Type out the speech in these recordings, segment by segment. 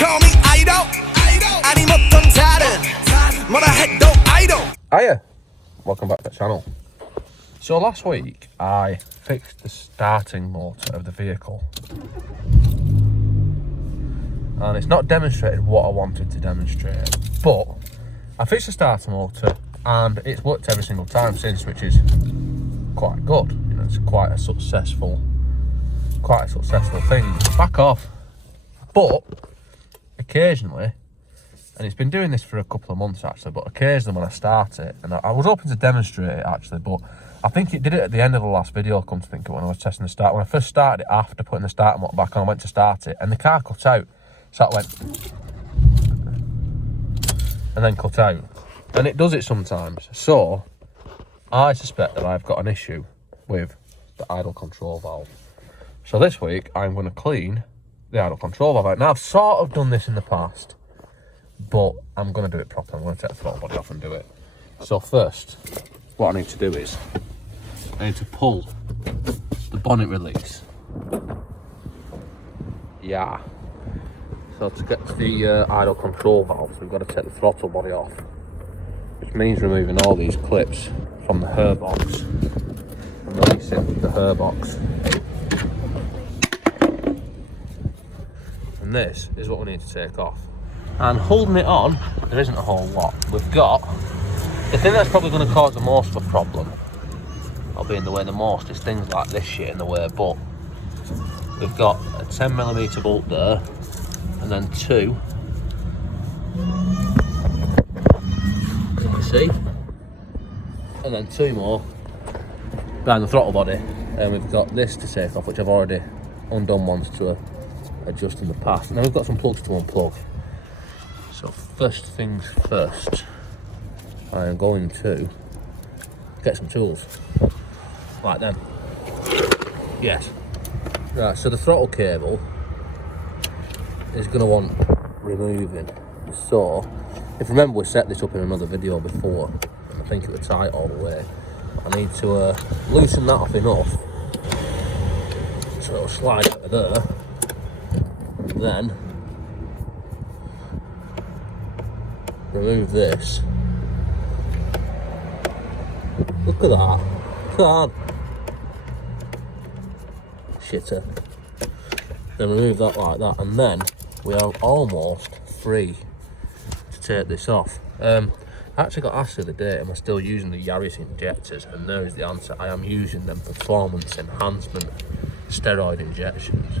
call me Aygo. 아님 어떤 다른 뭐라 해도 Aygo. Hiya, welcome back to the channel. So last week I fixed the starting motor of the vehicle, and it's not demonstrated what I wanted to demonstrate, but I fixed the starter motor and it's worked every single time since, which is quite good. You know, it's quite a successful thing. Back off. But occasionally, and it's been doing this for a couple of months actually, but occasionally when I start it, and I was hoping to demonstrate it actually, but I think it did it at the end of the last video, come to think of it, when I was testing the start. When I first started it, after putting the starter motor back on, I went to start it and the car cut out. So it went and then cut out. And it does it sometimes. So I suspect that I've got an issue with the idle control valve. So this week I'm going to clean the idle control valve out. Now I've sort of done this in the past, but I'm going to do it properly. I'm going to take the throttle body off and do it. So first, what I need to do is I need to pull the bonnet release. Yeah. So to get to the idle control valve, we've got to take the throttle body off, which means removing all these clips from the hair box and releasing the hair box. And this is what we need to take off. And holding it on, there isn't a whole lot. We've got the thing that's probably going to cause the most of a problem, or be in the way the most, is things like this shit in the way, but we've got a 10mm bolt there, and then two, as you can see, and then two more behind the throttle body, and we've got this to take off, which I've already undone once to adjust in the past, and then we've got some plugs to unplug. So first things first, I am going to get some tools, like them. Yes. Right, so the throttle cable is going to want removing. So, if you remember, we set this up in another video before, and I think it was tight all the way. I need to loosen that off enough so it'll slide out of there, and then remove this. Look at that. Come on. Shitter. Then remove that like that, and then we are almost free to take this off. I actually got asked the other day, am I still using the Yaris injectors? And there is the answer. I am using them performance enhancement steroid injections.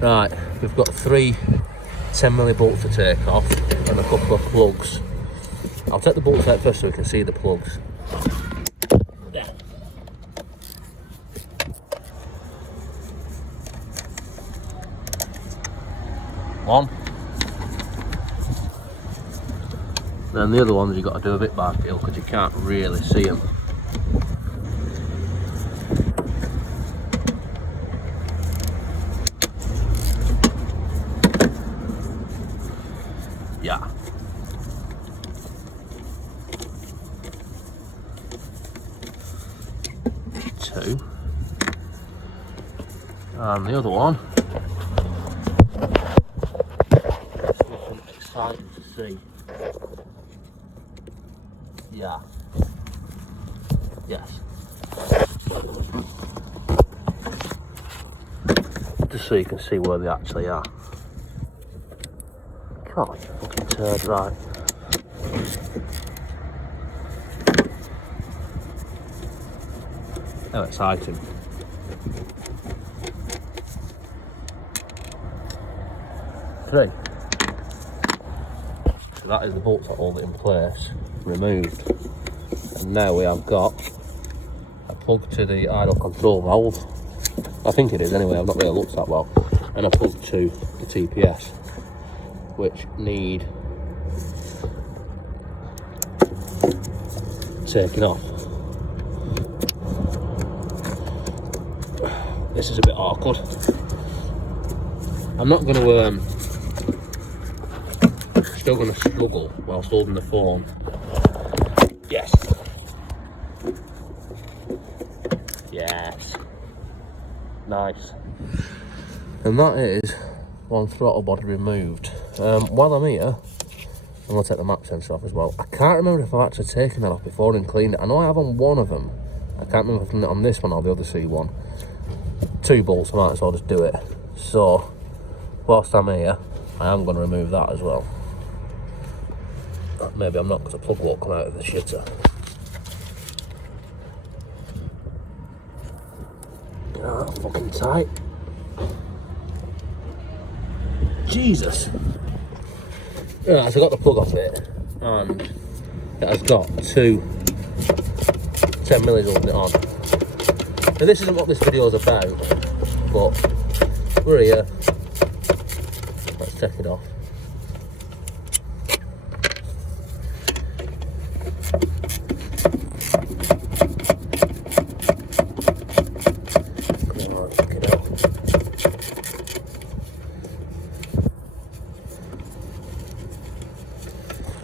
Right, we've got 3 10mm bolts to take off and a couple of plugs. I'll take the bolts out first so we can see the plugs. There. One. Then the other ones you've got to do a bit back hill because you can't really see them. Yeah. Two. And the other one. Something exciting to see. Yeah. Yes. Just so you can see where they actually are. God, you fucking turd, right. How exciting. Three. So that is the bolt that hold it in place, removed. And now we have got a plug to the idle control valve. I think it is anyway, I've not really looked that well. And a plug to the TPS, which need taking off. This is a bit awkward. I'm not going to still going to struggle whilst holding the phone. Yes. Yes. Nice. And that is one throttle body removed. While I'm here, I'm going to take the map sensor off as well. I can't remember if I've actually taken that off before and cleaned it. I know I have on one of them. I can't remember if I've done it on this one or the other C1. 2 bolts, I might as well just do it. So, whilst I'm here, I am going to remove that as well. Maybe I'm not, because the plug won't come out of the shitter. Ah, fucking tight. Jesus. Yeah, so I got the plug off it, and it has got 2 10mm holding it on. Now this isn't what this video is about, but we're here. Let's check it off.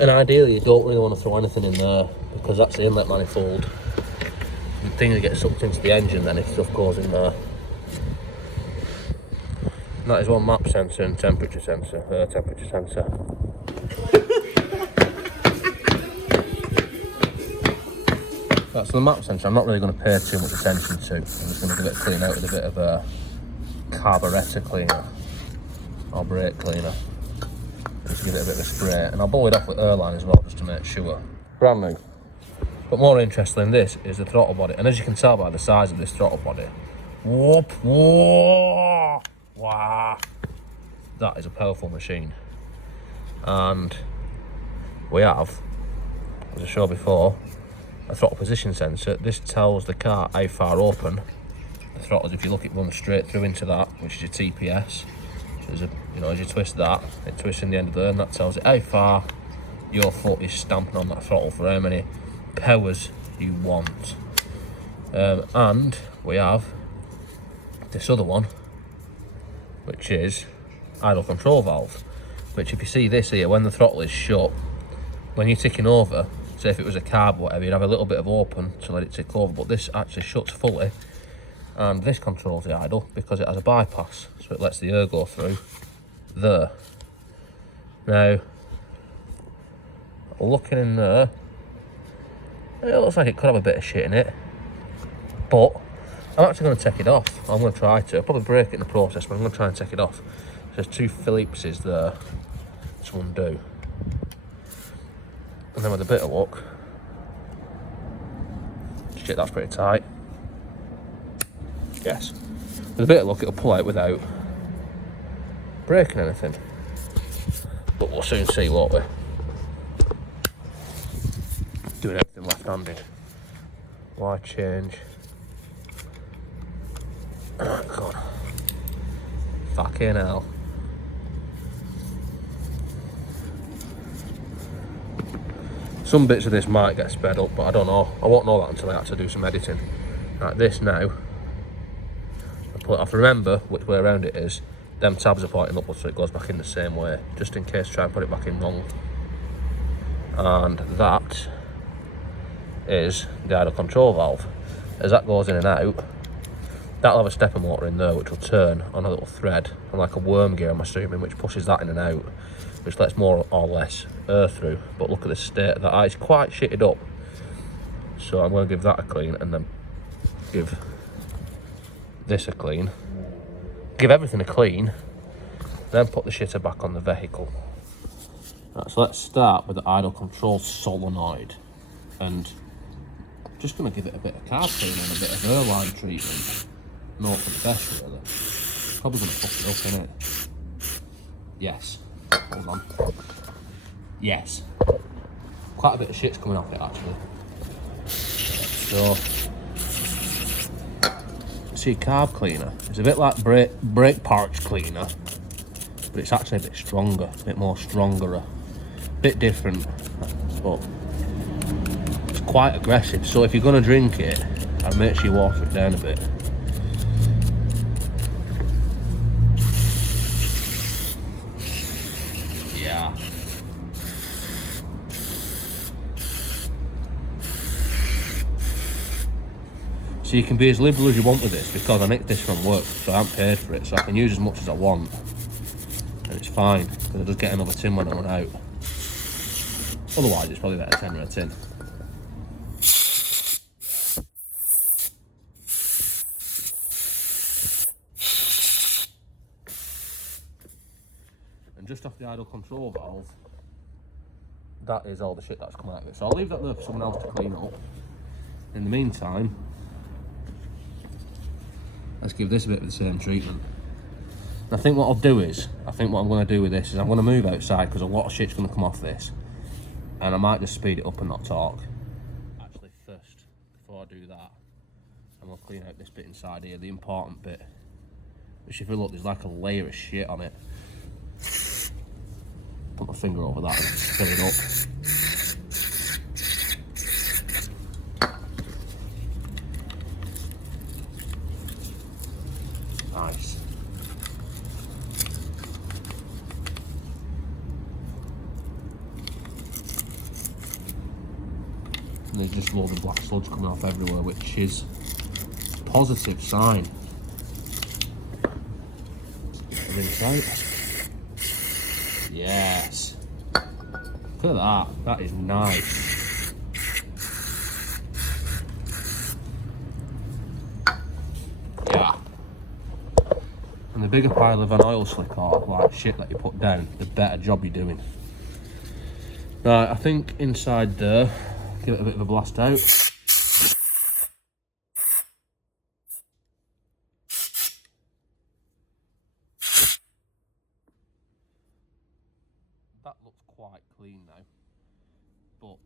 And ideally you don't really want to throw anything in there, because that's the inlet manifold. The thing that gets sucked into the engine then if stuff goes in there. And that is one map sensor and temperature sensor. That's the map sensor. I'm not really going to pay too much attention to. I'm just going to give it a clean out with a bit of a carburetor cleaner or brake cleaner. Just give it a bit of a spray, and I'll blow it off with airline as well, just to make sure. Brand new. But more interesting than this is the throttle body, and as you can tell by the size of this throttle body, whoop, whoa, wow, that is a powerful machine. And we have, as I showed before, a throttle position sensor. This tells the car how far open the throttle is. If you look, it runs straight through into that, which is your TPS. There's a, you know, as you twist that, it twists in the end of there, and that tells it how far your foot is stamping on that throttle for how many powers you want. And we have this other one, which is idle control valve, which if you see this here, when the throttle is shut, when you're ticking over, say if it was a carb or whatever, you'd have a little bit of open to let it tick over, but this actually shuts fully. And this controls the idle because it has a bypass, so it lets the air go through there. Now, looking in there, it looks like it could have a bit of shit in it, but I'm actually going to take it off. I'm going to try to. I'll probably break it in the process, but I'm going to try and take it off. There's 2 Phillipses there to undo. And then with a bit of luck, shit, that's pretty tight. Yes. With a bit of luck, it'll pull out without breaking anything. But we'll soon see, won't we? Doing everything left-handed. Why change? Oh, God. Fucking hell. Some bits of this might get sped up, but I don't know. I won't know that until I actually do some editing. Like this now. I have to remember which way around it is. Them tabs are pointing upwards, so it goes back in the same way, just in case I try and put it back in wrong. And that is the idle control valve. As that goes in and out, that'll have a stepper motor in there which will turn on a little thread, and like a worm gear I'm assuming, which pushes that in and out, which lets more or less air through. But look at the state of that, it's quite shitted up. So I'm going to give that a clean, and then give this a clean, give everything a clean, then put the shitter back on the vehicle. Right, so let's start with the idle control solenoid, and I'm just going to give it a bit of carb clean and a bit of airline treatment. Not for the best, really. Probably going to fuck it up, innit? Yes. Hold on. Yes. Quite a bit of shit's coming off it, actually. So, see, carb cleaner. It's a bit like brake parts cleaner, but it's actually a bit stronger, a bit more stronger, a bit different, but it's quite aggressive. So if you're going to drink it, I'd make sure you water it down a bit. Yeah. So So you can be as liberal as you want with this, because I nicked this from work, so I haven't paid for it, so I can use as much as I want. And it's fine, because I just get another tin when I run out. Otherwise, it's probably better 10 a tin. And just off the idle control valve, that is all the shit that's coming out of it. So I'll leave that there for someone else to clean up. In the meantime, let's give this a bit of the same treatment. And I think what I'll do is, what I'm going to do with this is I'm going to move outside, because a lot of shit's going to come off this. And I might just speed it up and not talk. Actually, first, before I do that, I'm going to clean out this bit inside here, the important bit. Which, if you look, there's like a layer of shit on it. Put my finger over that and fill it up. Nice. And there's just loads of black sludge coming off everywhere, which is a positive sign. Get it inside. Yes. Look at that. That is nice. Yeah. And the bigger pile of an oil slick or like shit that you put down, the better job you're doing. Right, I think inside there, give it a bit of a blast out. That looks quite clean now, but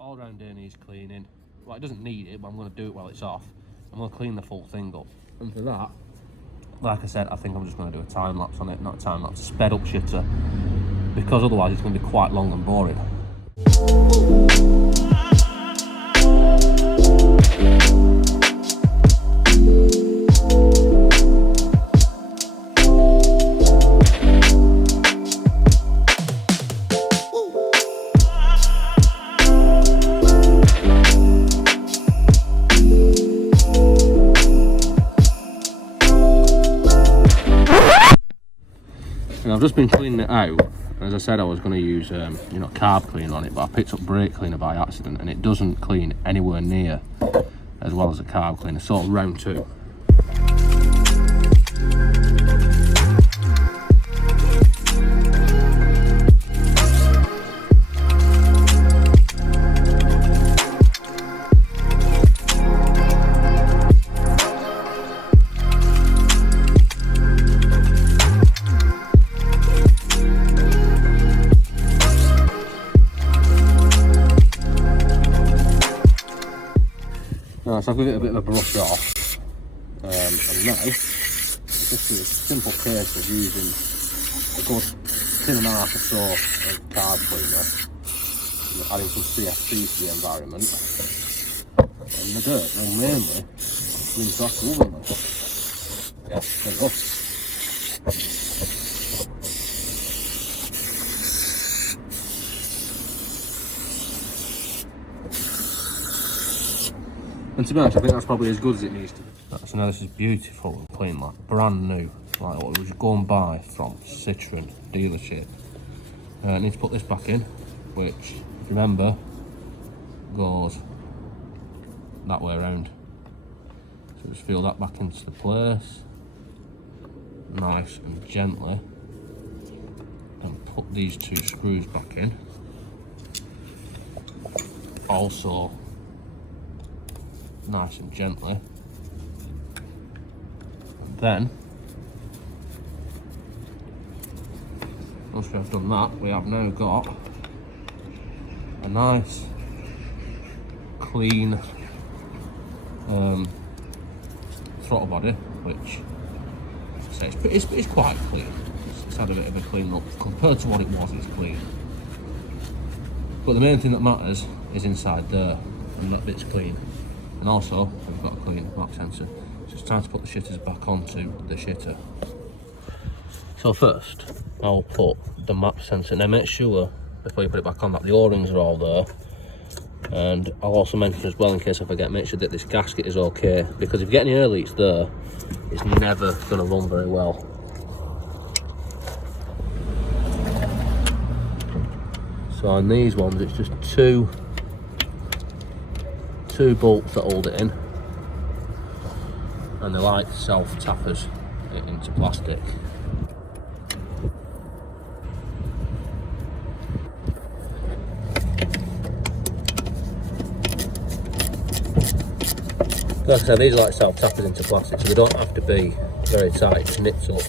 all around here needs cleaning. Well, it doesn't need it, but I'm going to do it while it's off. I'm going to clean the full thing up, and for that, like I said, I think I'm just going to do a time lapse on it. Not a time lapse, a sped up shitter, because otherwise it's going to be quite long and boring. And I've just been cleaning it out. As I said, I was going to use carb cleaner on it, but I picked up brake cleaner by accident, and it doesn't clean anywhere near as well as a carb cleaner. Sort of round two. So I'll give it a bit of a brush off, and now it's just a simple case of using a good tin and a half or so of carb cleaner, adding some CFC to the environment, and the dirt will mainly rinse off evenly. Yeah, there we go. And to be honest, I think that's probably as good as it needs to be. So now this is beautiful and clean, like brand new, like what we were going by from Citroen dealership. I need to put this back in, which, if you remember, goes that way around. So just feel that back into the place, nice and gently, and put these two screws back in. Also, nice and gently. And then, once we have done that, we have now got a nice, clean throttle body, which it's quite clean. It's had a bit of a clean look compared to what it was. It's clean, but the main thing that matters is inside there, and that bit's clean. And also, we've got a clean map sensor. So it's time to put the shitters back onto the shitter. So first, I'll put the map sensor. Now make sure, before you put it back on, that the O-rings are all there. And I'll also mention as well, in case I forget, make sure that this gasket is okay, because if you get any air leaks there, it's never going to run very well. So on these ones, it's just two bolts that hold it in, and they're like self-tappers into plastic. Like I said, these are like self-tappers into plastic, so they don't have to be very tight, it just nips up.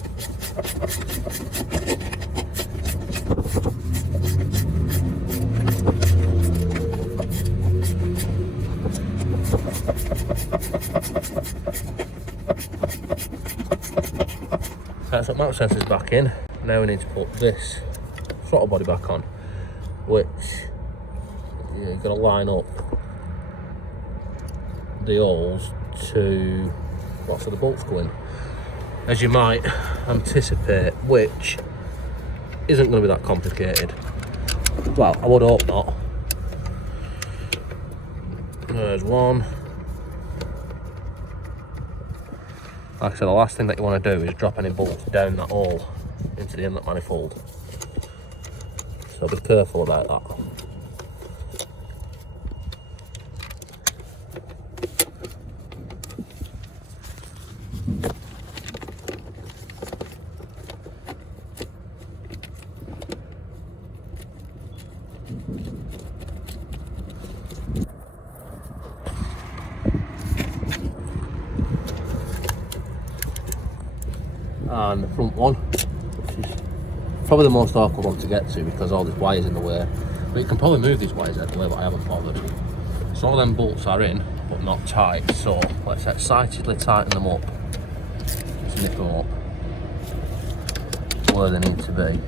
That's what map sensors back in. Now we need to put this throttle body back on, which you're going to line up the holes to lots of the bolts go in, as you might anticipate, which isn't going to be that complicated. Well, I would hope not. There's one. Like I said, the last thing that you want to do is drop any bolts down that hole into the inlet manifold, so be careful about that. And the front one, which is probably the most awkward one to get to because all these wires in the way. But you can probably move these wires out of the way, but I haven't bothered. So all them bolts are in, but not tight. So let's excitedly tighten them up. Just nip them up where they need to be. And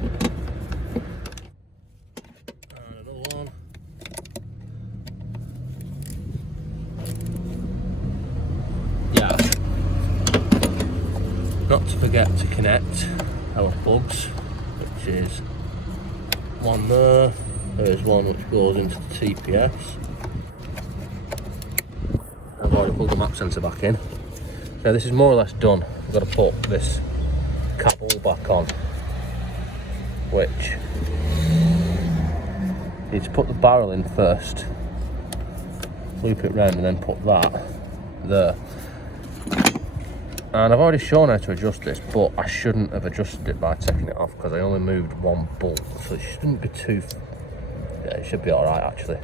another one. Yeah. Not to forget to connect our plugs, which is one there. There's one which goes into the TPS. I've already plugged the map sensor back in. So this is more or less done. I've got to put this cap hole back on, which you need to put the barrel in first, loop it round, and then put that there. And I've already shown how to adjust this, but I shouldn't have adjusted it by taking it off because I only moved one bolt, so it shouldn't be too... Yeah, it should be alright actually.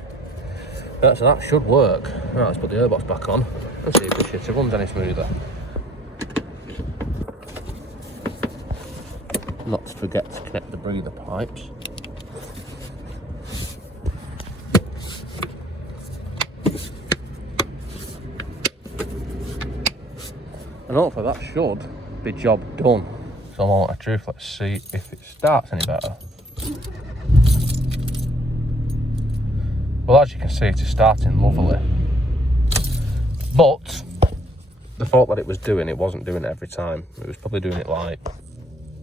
Yeah, so that should work. Right, let's put the airbox back on and see if the shit runs any smoother. Not to forget to connect the breather pipes. And hopefully that should be job done. So I want a truth, let's see if it starts any better. Well, as you can see, it is starting lovely. But the thought that it was doing, it wasn't doing it every time. It was probably doing it like,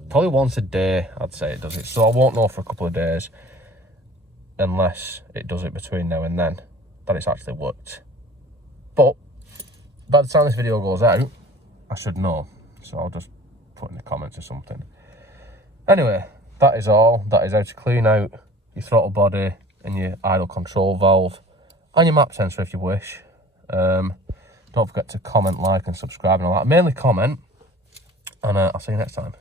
probably once a day, I'd say it does it. So I won't know for a couple of days, unless it does it between now and then, that it's actually worked. But by the time this video goes out, I should know, so I'll just put in the comments or something. Anyway, that is all. That is how to clean out your throttle body and your idle control valve and your map sensor if you wish. Don't forget to comment, like and subscribe and all that. Mainly comment, and I'll see you next time.